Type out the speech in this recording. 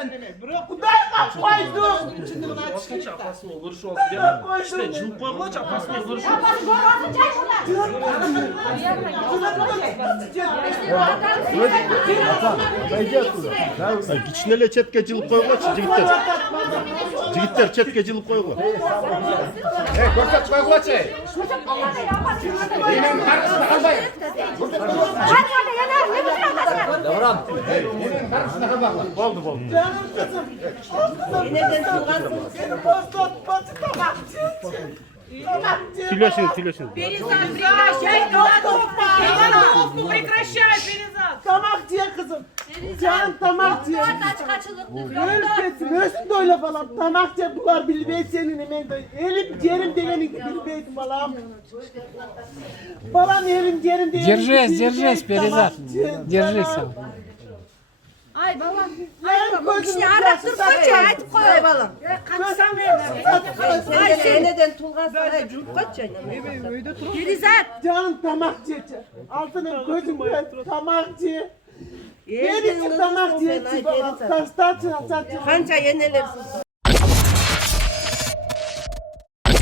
Ben koydum. Basın çapasını olur şu olsun değil mi? İşte cılık koyma çapasını olur şu olsun. Kiçinele çetkecilik koyma, cigitler. Cigitler çetkecilik koyma. Koşak koyma şey. Yine karşısına kalmayın. Devran. Yine karşısına kalmayın. Oldu oldu. Canım kızım. Yeniden tulgansın. Seni post tabakçı. Тюлешин, Тюлешин. Прекращай, Перезат! Tamakçıya kızım. Canım tamakçıya. Ölmesin, ölsün de öyle falan. Tamakçıya bunlar bilmeyi senin emeğinde. Elim cerim degeni bilmeydim balam. Balam elim cerim degeni. Держись, Перезат. Держись. Ay baba. Benim gözüm Dur koça hadi koy balam. Kaçsam Sen yeniden tulgansın. Koça. Perezat! canım tamakçı. Altının gözüm tamakçı. Benim için tamakçı. Taşlar çatı. Kanca yenilersin